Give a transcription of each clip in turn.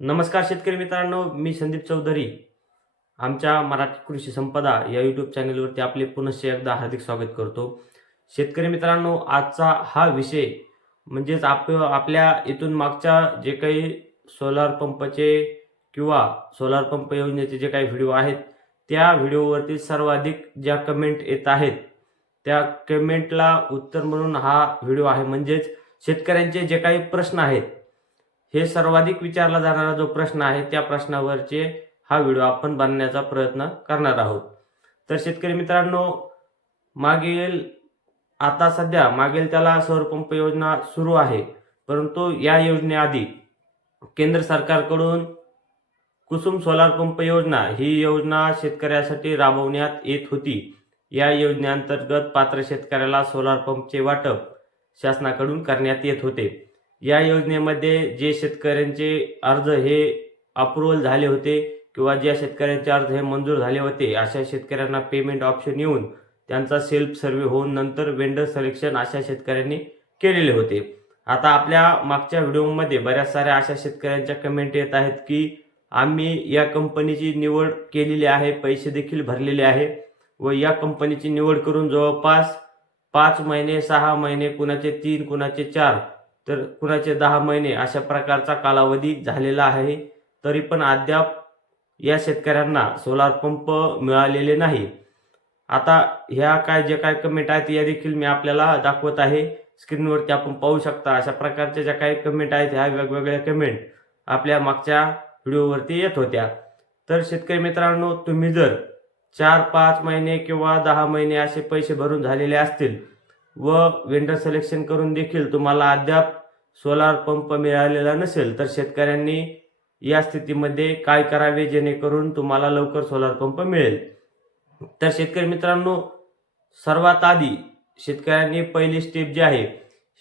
नमस्कार शेतकरी मित्रांनो मी संदीप चौधरी. आमच्या मराठी कृषी संपदा या यूट्यूब चॅनलवरती आपले पुनश्च एकदा हार्दिक स्वागत करतो. शेतकरी मित्रांनो आजचा हा विषय म्हणजेच आप आपल्या इथून मागच्या जे काही सोलार पंपचे किंवा सोलार पंप योजनेचे जे काही व्हिडिओ आहेत त्या व्हिडिओवरती सर्वाधिक ज्या कमेंट येत आहेत त्या कमेंटला उत्तर म्हणून हा व्हिडिओ आहे. म्हणजेच शेतकऱ्यांचे जे काही प्रश्न आहेत हे सर्वाधिक विचारला जाणारा जो प्रश्न आहे त्या प्रश्नावरचे हा व्हिडिओ आपण बनण्याचा प्रयत्न करणार आहोत. तर शेतकरी मित्रांनो मागील आता सध्या मागील त्याला सौरपंप योजना सुरू आहे. परंतु या योजनेआधी केंद्र सरकारकडून कुसुम सोलार पंप योजना ही योजना शेतकऱ्यासाठी राबवण्यात येत होती. या योजनेअंतर्गत पात्र शेतकऱ्याला सोलार पंपचे वाटप शासनाकडून करण्यात येत होते. या योजनेमध्ये जे शेतकऱ्यांचे अर्ज हे अप्रुव्हल झाले होते किंवा ज्या शेतकऱ्यांचे अर्ज हे मंजूर झाले होते अशा शेतकऱ्यांना पेमेंट ऑप्शन येऊन त्यांचा सेल्फ सर्व्हे होऊन नंतर वेंडर सिलेक्शन अशा शेतकऱ्यांनी केलेले होते. आता आपल्या मागच्या व्हिडिओमध्ये बऱ्याच साऱ्या अशा शेतकऱ्यांच्या कमेंट येत आहेत की आम्ही या कंपनीची निवड केलेली आहे पैसे देखील भरलेले आहे व या कंपनीची निवड करून जवळपास पाच महिने सहा महिने कुणाचे तीन कुणाचे चार तर कुणाचे दहा महिने अशा प्रकारचा कालावधी झालेला आहे तरी पण अद्याप या शेतकऱ्यांना सोलार पंप मिळालेले नाही. आता ह्या काय जे काय कमेंट आहेत या देखील मी आपल्याला दाखवत आहे. स्क्रीनवरती आपण पाहू शकता अशा प्रकारच्या ज्या काही कमेंट आहेत ह्या वेगवेगळ्या कमेंट आपल्या मागच्या व्हिडिओवरती येत होत्या. तर शेतकरी मित्रांनो तुम्ही जर चार पाच महिने किंवा दहा महिने असे पैसे भरून झालेले असतील व वेंडर सिलेक्शन करून देखील तुम्हाला अद्याप सोलार पंप मिळालेला नसेल तर शेतकऱ्यांनी या स्थितीमध्ये काय करावे जेणेकरून तुम्हाला लवकर सोलार पंप मिळेल? तर शेतकरी मित्रांनो सर्वात आधी शेतकऱ्यांनी पहिली स्टेप जी आहे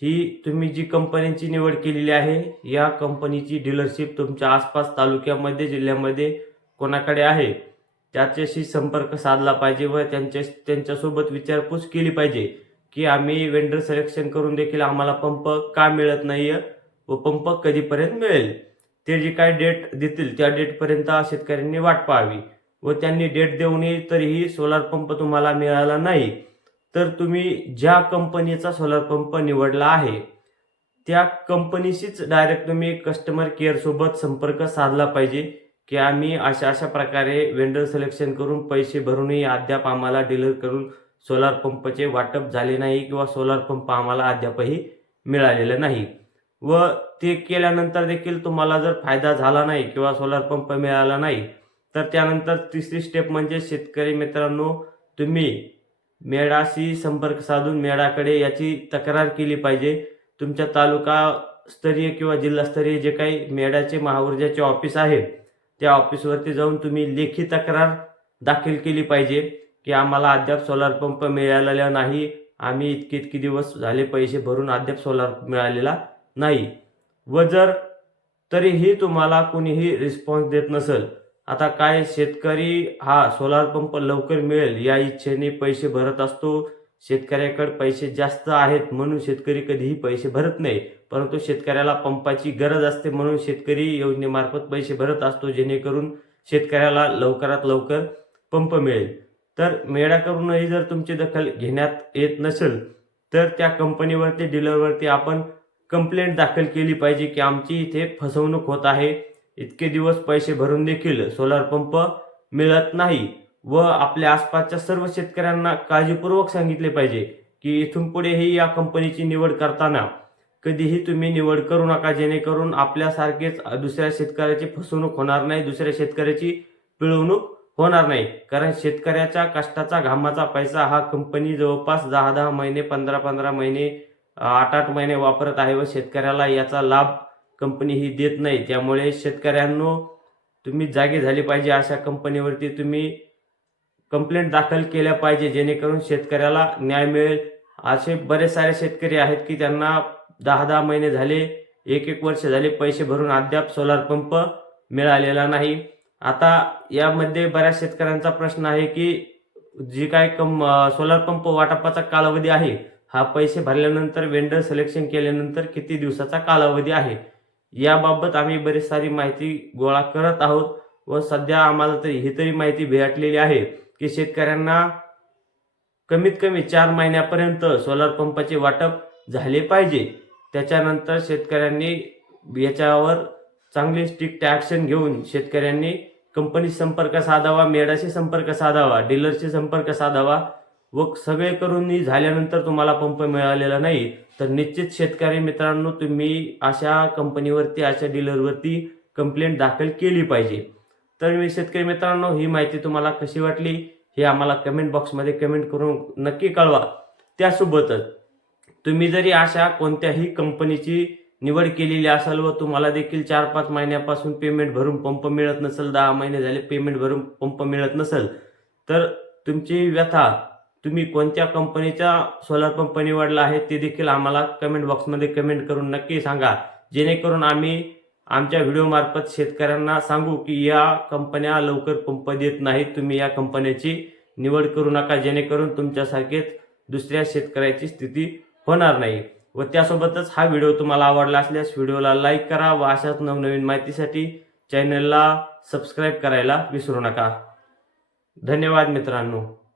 ही तुम्ही जी कंपनीची निवड केलेली आहे या कंपनीची डीलरशिप तुमच्या आसपास तालुक्यामध्ये जिल्ह्यामध्ये कोणाकडे आहे? त्याच्याशी संपर्क साधला पाहिजे व त्यांच्या त्यांच्यासोबत विचारपूस केली पाहिजे. की आम्ही वेंडर सिलेक्शन करून देखील आम्हाला पंप का मिळत नाहीये व पंप कधीपर्यंत मिळेल? ते जी काय डेट देतील त्या डेटपर्यंत शेतकऱ्यांनी वाट पाहावी व त्यांनी डेट देऊनही तरीही सोलार पंप तुम्हाला मिळाला नाही. तर तुम्ही ज्या कंपनीचा सोलार पंप निवडला आहे त्या कंपनीशीच डायरेक्ट तुम्ही कस्टमर केअरसोबत संपर्क साधला पाहिजे की आम्ही अशा अशा प्रकारे वेंडर सिलेक्शन करून पैसे भरूनही अद्याप आम्हाला डिलर करून सोलार पंपचे वाटप झाले नाही किंवा सोलार पंप आम्हाला अद्यापही मिळालेला नाही. व ते केल्यानंतर देखील तुम्हाला जर फायदा झाला नाही किंवा सोलार पंप मिळाला नाही तर त्यानंतर तिसरी स्टेप म्हणजे शेतकरी मित्रांनो तुम्ही मेळाशी संपर्क साधून मेळाकडे याची तक्रार केली पाहिजे. तुमच्या तालुका स्तरीय किंवा जिल्हास्तरीय जे काही मेळाचे महाऊर्जाचे ऑफिस आहे त्या ऑफिसवरती जाऊन तुम्ही लेखी तक्रार दाखल केली पाहिजे. की आम्हाला अद्याप सोलार पंप मिळालेला नाही. आम्ही इतके इतके दिवस झाले पैसे भरून अद्याप सोलार मिळालेला नाही. व जर तरीही तुम्हाला कोणीही रिस्पॉन्स देत नसेल आता काय शेतकरी हा सोलार पंप लवकर मिळेल या इच्छेने पैसे भरत असतो. शेतकऱ्याकडे पैसे जास्त आहेत म्हणून शेतकरी कधीही पैसे भरत नाही. परंतु शेतकऱ्याला पंपाची गरज असते म्हणून शेतकरी योजनेमार्फत पैसे भरत असतो जेणेकरून शेतकऱ्याला लवकरात लवकर पंप मिळेल. तर मेळा करूनही जर तुमची दखल घेण्यात येत नसेल तर त्या कंपनीवरती डीलरवरती आपण कंप्लेंट दाखल केली पाहिजे की आमची इथे फसवणूक होत आहे. इतके दिवस पैसे भरून देखील सोलार पंप मिळत नाही व आपल्या आसपासच्या सर्व शेतकऱ्यांना काळजीपूर्वक सांगितले पाहिजे की इथून पुढेही या कंपनीची निवड करताना कधीही तुम्ही निवड करू नका जेणेकरून आपल्यासारखेच दुसऱ्या शेतकऱ्याची फसवणूक होणार नाही दुसऱ्या शेतकऱ्याची पिळवणूक होणार नाही. कारण शेतकऱ्याच्या कष्टाचा घामाचा पैसा हा कंपनी जवळपास दहा दहा महिने पंधरा पंधरा महिने आठ आठ महिने वापरत आहे व शेतकऱ्याला याचा लाभ कंपनी ही देत नाही. त्यामुळे शेतकऱ्यांनो तुम्ही जागे झाले पाहिजे. अशा कंपनीवरती तुम्ही कंप्लेंट दाखल केल्या पाहिजे. जेणेकरून शेतकऱ्याला न्याय मिळेल. असे बरेच सारे शेतकरी आहेत की त्यांना दहा दहा महिने झाले एक एक वर्ष झाले पैसे भरून अद्याप सोलार पंप मिळालेला नाही. आता यामध्ये बऱ्याच शेतकऱ्यांचा प्रश्न आहे की जी काय कम सोलर पंप वाटपाचा कालावधी आहे हा पैसे भरल्यानंतर वेंडर सिलेक्शन केल्यानंतर किती दिवसाचा कालावधी आहे? याबाबत आम्ही बरीच सारी माहिती गोळा करत आहोत व सध्या आम्हाला तरी ही तरी माहिती भेटलेली आहे की शेतकऱ्यांना कमीत कमी चार महिन्यापर्यंत सोलर पंपाचे वाटप झाले पाहिजे. त्याच्यानंतर शेतकऱ्यांनी याच्यावर चांगली स्ट्रिक्ट ॲक्शन घेऊन शेतकऱ्यांनी कंपनी संपर्क साधावा मेडाशी संपर्क साधावा डीलरशी संपर्क साधावा व सगळे करून झाल्यानंतर तुम्हाला पंप मिळालेला नाही तर निश्चित शेतकरी मित्रांनो तुम्ही अशा कंपनीवरती अशा डीलरवरती कंप्लेंट दाखल केली पाहिजे. तर मी शेतकरी मित्रांनो ही माहिती तुम्हाला कशी वाटली हे आम्हाला कमेंट बॉक्समध्ये कमेंट करून नक्की कळवा. त्यासोबतच तुम्ही जरी अशा कोणत्याही कंपनीची निवड केलेली असाल व तुम्हाला देखील चार पाच महिन्यापासून पेमेंट भरून पंप मिळत नसेल दहा महिने झाले पेमेंट भरून पंप मिळत नसेल तर तुमची व्यथा तुम्ही कोणत्या कंपनीचा सोलार पंप निवडला आहे ते देखील आम्हाला कमेंट बॉक्समध्ये कमेंट करून नक्की सांगा. जेणेकरून आम्ही आमच्या व्हिडिओमार्फत शेतकऱ्यांना सांगू की या कंपन्या लवकर पंप देत नाहीत तुम्ही या कंपन्याची निवड करू नका जेणेकरून तुमच्यासारखेच दुसऱ्या शेतकऱ्याची स्थिती होणार नाही. व त्यासोबतच हा व्हिडिओ तुम्हाला आवडला असल्यास व्हिडिओला लाईक करा व अशाच नवनवीन माहितीसाठी चॅनलला सबस्क्राईब करायला विसरू नका. धन्यवाद मित्रांनो.